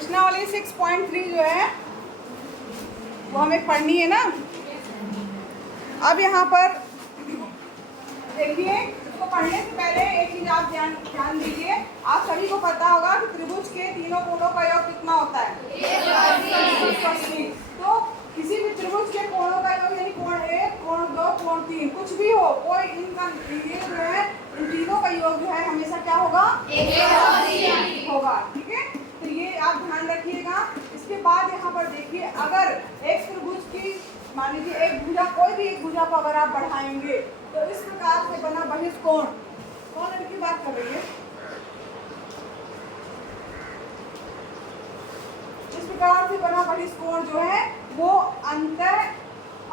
प्रश्नावली 6.3 जो है वो हमें पढ़नी है ना। अब यहाँ पर देखिए, इसको पढ़ने से पहले एक चीज आप ध्यान दीजिए। आप सभी को पता होगा कि त्रिभुज के तीनों कोणों का योग कितना होता है? 180। तो किसी भी त्रिभुज के कोणों का योग यानी कोण 1, कोण 2, कोण 3 कुछ भी हो, कोई इनका ये जो है इन तीनों का योग जो है हमेशा क्या होगा? 180 होगा। ठीक है, तो ये आप ध्यान रखिएगा। इसके बाद यहाँ पर देखिए, अगर एक त्रिभुज की मान लीजिए एक भुजा, कोई भी एक भुजा को अगर आप बढ़ाएंगे तो इस प्रकार से बना बहिष्कोण, कौन इनकी बात कर रही है? इस प्रकार से बना बहिष्कोण जो है वो अंतर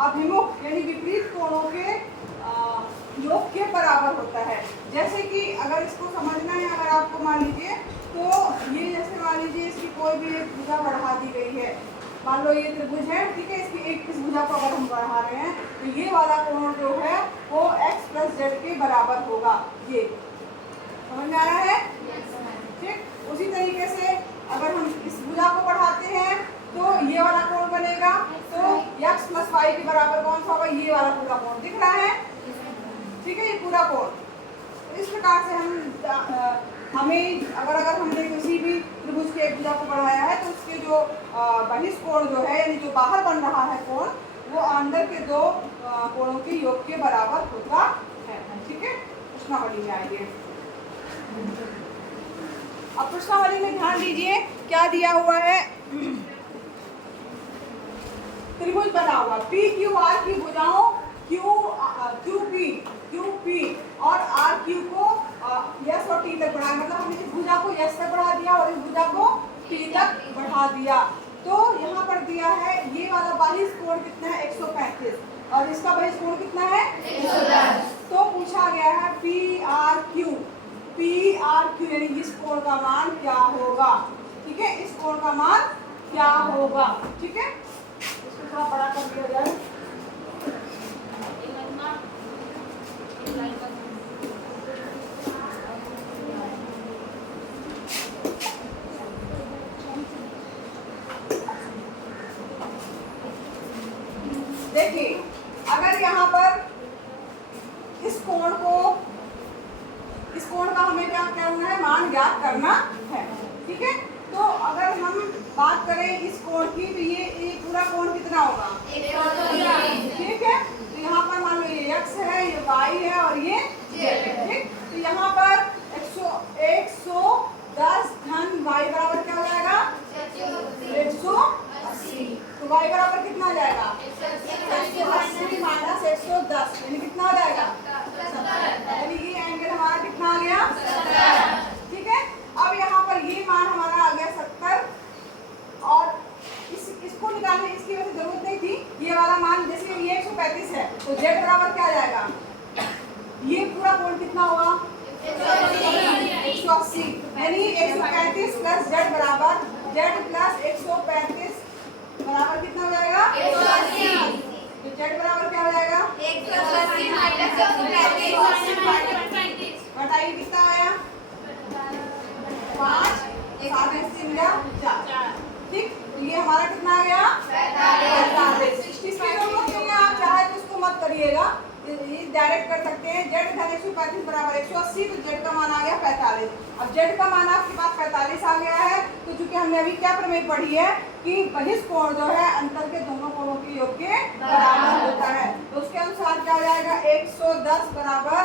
अभिमुख यानी विपरीत कोणों के योग के बराबर होता है। जैसे कि अगर इसको समझना है, अगर आपको मान लीजिए तो ये जैसे मान लीजिए इसकी कोई भी एक भुजा बढ़ा दी गई है, मान लो ये त्रिभुज है, ठीक है, इसकी एक इस भुजा को अगर हम बढ़ा रहे हैं तो ये वाला कोण जो है वो x + z के बराबर होगा। ये समझ में आ रहा है? ठीक, उसी तरीके से अगर हम इस भुजा को बढ़ाते हैं तो ये वाला कोण बनेगा, तो x + y के बराबर कौन सा होगा? ये वाला पूरा कोण दिख रहा है, ठीक है, ये पूरा कोण। तो इस प्रकार से हमें अगर हमने किसी भी त्रिभुज के एक भुजा को बढ़ाया है तो उसके जो बहिष्कोण जो है यानी जो बाहर बन रहा है कोण, वो अंदर के दो कोणों के योग के बराबर होता है। ठीक है, प्रश्नावली में आइए। अब प्रश्नावली में ध्यान दीजिए क्या दिया हुआ है। त्रिभुज बना हुआ PQR की भुजाओं QP और RQ को S और T तक बढ़ाया, मतलब हमने इस भुजा को S तक बढ़ा दिया और इस भुजा को T तक बढ़ा दिया। तो यहाँ पर दिया है ये वाला बहिष्कोण कितना है? 135 और इसका बहिष्कोण कितना है? 110। तो पूछा गया है PRQ यानी इस कोण का मान क्या होगा? ठीक है, इस कोण का मान क्या होगा? ठीक है, इसको थोड़ा बड़ा कर दिया जाए। देखिए, अगर यहाँ पर इस कोण का हमें क्या करना है? मान ज्ञात करना है। ठीक है, तो अगर हम बात करें इस कोण की तो ये पूरा कोण कितना होगा? 180। ठीक है, तो यहाँ पर मान लो ये x है, ये y है और ये z है। ठीक, तो यहाँ पर 110 धन y बराबर क्या हो जाएगा? 180। तो y बराबर कितना आ जाएगा? 180 माइनस 110 यानी कितना हो जाएगा? 70। यानी ये एंगल हमारा कितना आ गया? 70। ठीक है, अब यहाँ पर ये मान हमारा आ गया 70 और इसको निकालने इसकी वजह से जरूरत नहीं थी। ये वाला मान जैसे ये 135 है तो z बराबर क्या आ जाएगा? ये पूरा कोण कितना होगा? 180 यानी 135 + z बराबर z + 135 बराबर कितना हो जाएगा? 180। तो z बराबर क्या हो जाएगा? 180 माइनस 135 बताइए कितना आया? 5 7 3 4। ठीक, तो ये हमारा कितना आ गया? 45। 60 आप चाहे तो इसको मत करिएगा, ये डायरेक्ट कर सकते हैं। z धन 135 बराबर 180, तो z का मान आ गया 45। अब z का मान आपके पास 45 आ गया है, तो चूंकि हमने अभी क्या प्रमेय पढ़ी है कि बहिष्कोण जो है अंतर के दोनों कोणों के योग के बराबर होता है, तो उसके अनुसार क्या हो जाएगा? 110 बराबर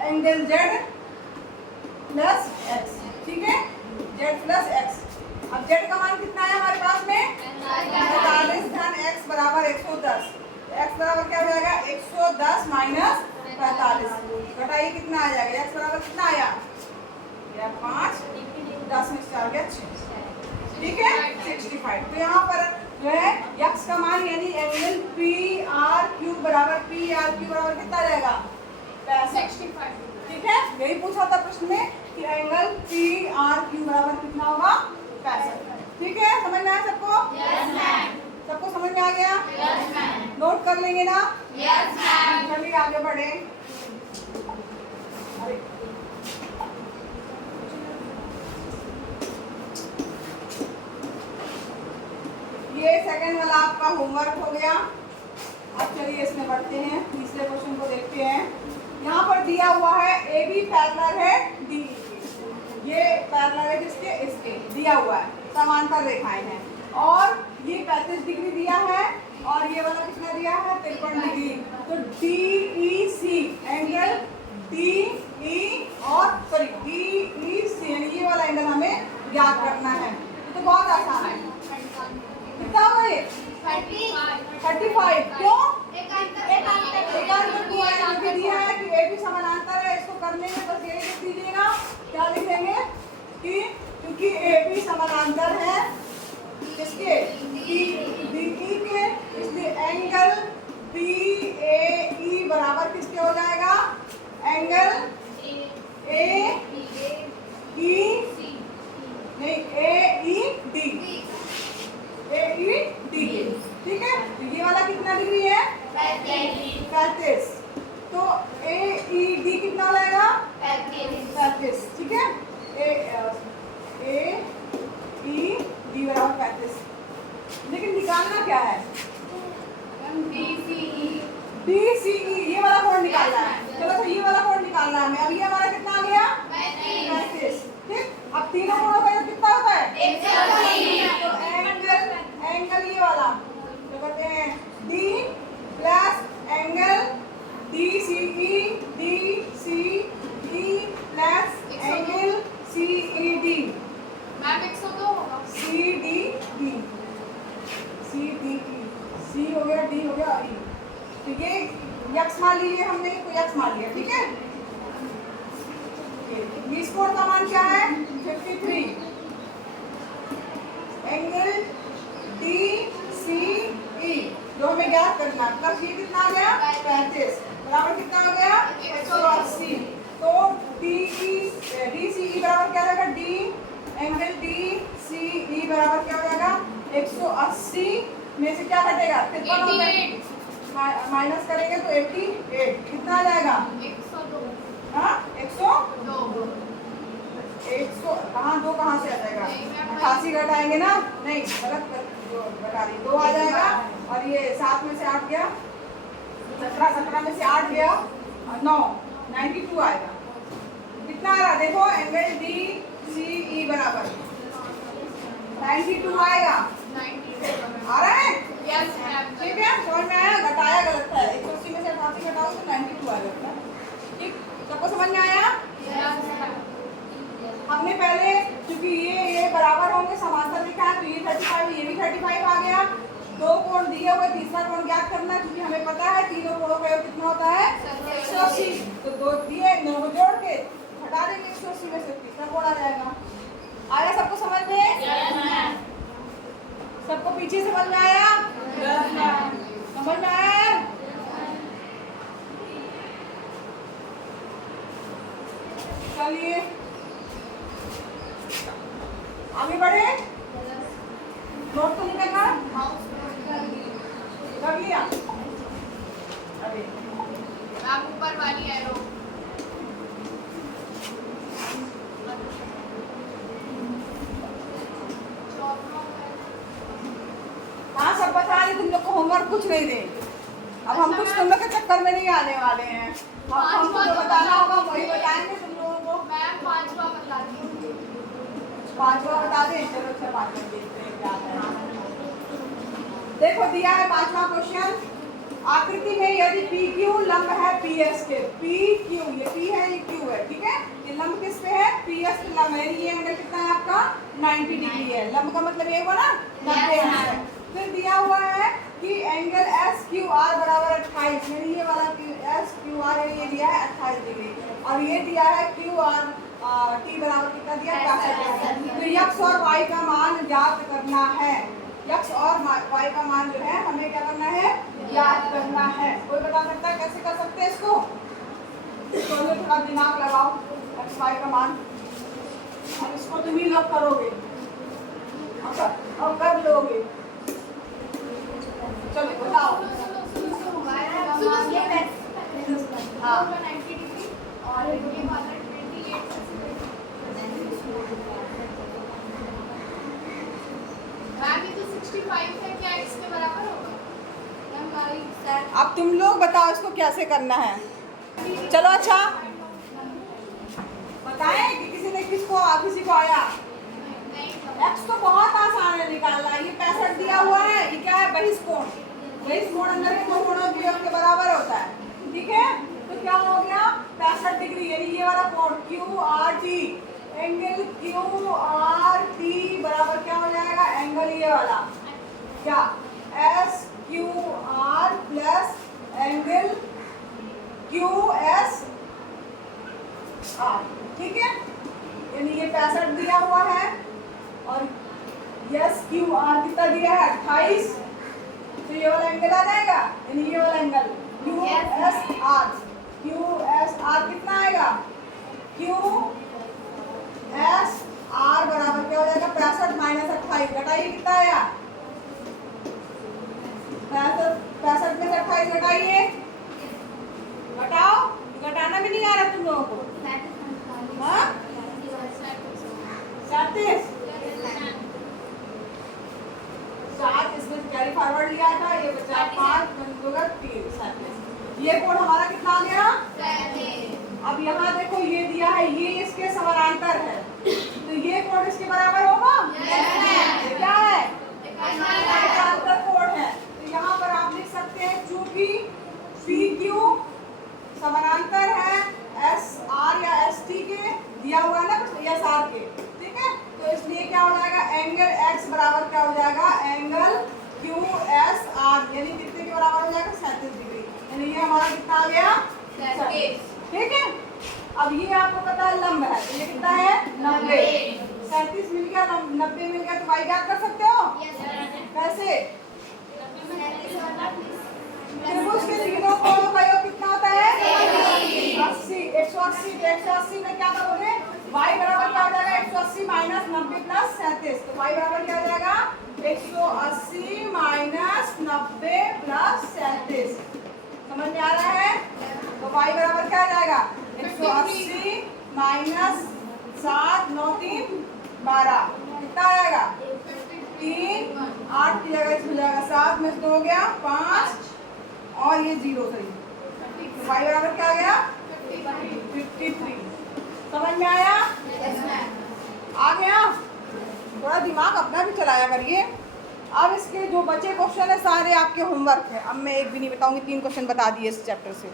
एंगल z + x। ठीक है, z + x। अब z का मान कितना है हमारे पास में? 45 धन x बराबर 110। x बराबर क्या हो जाएगा? 110 माइनस 45। घटाइए कितना आ जाएगा? x बराबर कितना आया? 5 10 में 4 गया 6। ठीक है, 65। तो यहाँ पर जो है x का मान यानी एंगल PRQ बराबर कितना आ जाएगा? 65। ठीक है, यही पूछा था प्रश्न में कि एंगल PRQ बराबर कितना होगा? 65। ठीक है, समझ में आया सबको? Yes ma'am. सबको समझ में आ गया? Yes ma'am. नोट कर लेंगे ना? Yes ma'am. चलिए आगे बढ़े। सेकेंड वाला आपका होमवर्क हो गया। अब चलिए इसमें बढ़ते हैं, तीसरे क्वेश्चन को देखते हैं। यहाँ पर दिया हुआ है ए बी पैरेलल है डी, ये पैरेलल है जिसके इसके दिया हुआ है, समांतर रेखाएं हैं और ये 35 डिग्री दिया है और ये वाला कितना दिया है 53 डिग्री। तो D E C angle D E और सॉरी डी ई सी ये वाला एंगल हमें ज्ञात करना है। तो बहुत आसान है। कितना होगा ये 35। क्यों? एकांतर दिया है, क्योंकि दिया है कि ए बी समानांतर है। इसको करने में बस यही लिख दीजिएगा, क्या लिखेंगे कि क्योंकि ए बी समानांतर है किसके डी ई के, इसलिए एंगल बी ए ई बराबर किसके हो जाएगा एंगल ए ई नहीं ए ई डी के। ठीक है, तो ये वाला कितना डिग्री है 35। तो ए ई डी कितना हो जाएगा 35। ठीक है, ए ई डी बराबर 35। लेकिन निकालना क्या है डी सी ई, ये वाला कोण निकालना है। चलो तो ये वाला कोण निकालना है हमें। अब ये हमारा कितना आ गया 35। ठीक, अब तीनों कोणों का कितना होता है 180। तो एंगल ये वाला तो कहते हैं D plus angle D C E plus angle C E D C D E C हो गया डी हो गया और ई। तो ये यक्स मान लीजिए, हमने कोई यक्स मान लिया। ठीक है, ये इस कोण का मान क्या है 53। एंगल डी सी ई जो हमें ज्ञात करना है, मतलब ये कितना आ गया 35 बराबर कितना हो गया 180। तो डी सी ई बराबर क्या हो जाएगा डी एंगल डी सी ई बराबर क्या हो जाएगा 180 में से क्या घटेगा 53 माइनस करेंगे तो 88 कितना आ जाएगा 102। हाँ 102 कहाँ 2 कहाँ से आ जाएगा 88 घटाएंगे ना, नहीं गलत घटा रही 2 आ जाएगा और ये 7 में से 8 गया 17 में से 8 गया और 9 92 आएगा। कितना आ रहा देखो एंगल डी सी ई बराबर 92 आएगा। आ रहा है ठीक है, समझ में आया? घटाया गलत है, 180 में से 88 घटाओ तो 92 आ जाता है। ठीक, सबको समझ में आया? हमने पहले क्योंकि ये बराबर होंगे समांतर लिखा है तो ये 35 ये भी 35 आ गया। 2 कोण दिए हुए, तीसरा कोण ज्ञात करना है क्योंकि हमें पता है तीनों कोणों का योग कितना होता है 180। तो 2 दिए 9 को जोड़ के हटा देंगे 180 में से तीसरा कोण आ जाएगा। आया सबको समझ में? सबको पीछे समझ में आया? समझ में आया? चलिए आगे बढ़े। नोट तो नहीं करना कर लिया? अरे आप ऊपर वाली एरो हाँ सब बता रहे, तुम लोग को होमवर्क कुछ नहीं दे। अब हम कुछ तुम लोग के चक्कर में नहीं आने वाले हैं। अब हमको जो बताना होगा वही बताएंगे तुम लोगों को। मैम 5वां बता दी। 5वां बता दें? चलो अच्छा 5वां देखते हैं क्या है। देखो दिया है 5वां क्वेश्चन। आकृति में यदि पी क्यू लंब है पी एस के, पी क्यू ये पी है ये क्यू है, ठीक है, ये लंब किस पे है पी एस पे लंब है। ये एंगल कितना है आपका 90 डिग्री है। लंब का मतलब ये हुआ ना 90 अंश है। फिर दिया हुआ है कि एंगल एस क्यू आर बराबर 28, यानी ये वाला एस क्यू आर ये दिया है 28 डिग्री और ये दिया है क्यू आर टी बराबर कितना दिया 65। तो यक्स और वाई का मान ज्ञात करना है। यक्स और वाई का मान जो है हमें क्या करना है ज्ञात करना है। कोई बता सकता है कैसे कर सकते हैं इसको? तो थोड़ा दिमाग लगाओ। एक्स वाई का मान अब इसको तुम ही लोग करोगे और कर लोगे। चलो बताओ। हाँ और ये वाला 28 मैम ये तो 65 है क्या? x का अब तुम लोग बताओ इसको कैसे करना है। चलो अच्छा बताएं कि किसी को आया। एक्स तो बहुत आसान है निकालना। ये 65 दिया हुआ है, ये क्या है, बहिष्कोण। बहिष्कोण अंदर के दो कोणों के योग के बराबर होता है, ठीक है। तो क्या हो गया, 65 डिग्री, यानी ये वाला कोण Q R T, angle Q R T बराबर क्या हो जाएगा, एंगल ये वाला क्या, S Q R plus angle Q S R, ठीक है। यानी ये 65 दिया हुआ है और यस क्यू आर कितना दिया है, 28, तो ये वाला एंगल आ जाएगा, यानी ये वाला angle Q S R, Q S R कितना आएगा, क्यू एस आर बराबर क्या हो जाएगा, 65 माइनस 28, घटाइए कितना आया, 65 में से 28 घटाइए, घटाओ, घटाना भी नहीं आ रहा तुम लोगों को, हाँ 37, 7 इसमें कैरी फॉरवर्ड लिया था, ये बचा 5 3 37। ये कोण हमारा कितना आ गया, अब यहाँ देखो ये दिया है, ये इसके समानांतर है, तो ये कोण इसके बराबर होगा, ये क्या है, समानांतर कोण है। तो यहाँ पर आप लिख सकते हैं चूंकि पी क्यू समानांतर है एस आर या एस टी के, दिया हुआ है ना एस आर के, ठीक है। तो इसलिए क्या हो जाएगा, एंगल एक्स बराबर क्या हो जाएगा, एंगल क्यू एस आर, यानी कितने के बराबर हो जाएगा, 37 डिग्री, यानी ये हमारा कितना आ गया, 37, ठीक है। अब ये आपको पता है लंब है, तो ये कितना है, 90, 37 मिल गया, 90 मिल गया, तो वाई ज्ञात कर सकते हो, कैसे, त्रिभुज के तीनों कोणों का योग कितना होता है, 80, 180, 180 में क्या करोगे, y बराबर क्या हो जाएगा, 180 माइनस 90 प्लस 37, तो y बराबर क्या हो जाएगा, 180 माइनस 90 प्लस 37, समझ में आ रहा है। तो y बराबर क्या आ जाएगा, 180 माइनस 7 9 3 12, कितना आएगा, 3 8 की जगह इसमें जाएगा 7 में से 2 हो गया 5 और ये 0 सही, तो y बराबर क्या आ गया, 53। समझ में आया, आ गया, थोड़ा दिमाग अपना भी चलाया करिए। अब इसके जो बचे क्वेश्चन है सारे आपके होमवर्क है, अब मैं एक भी नहीं बताऊंगी, 3 क्वेश्चन बता दिए इस चैप्टर से।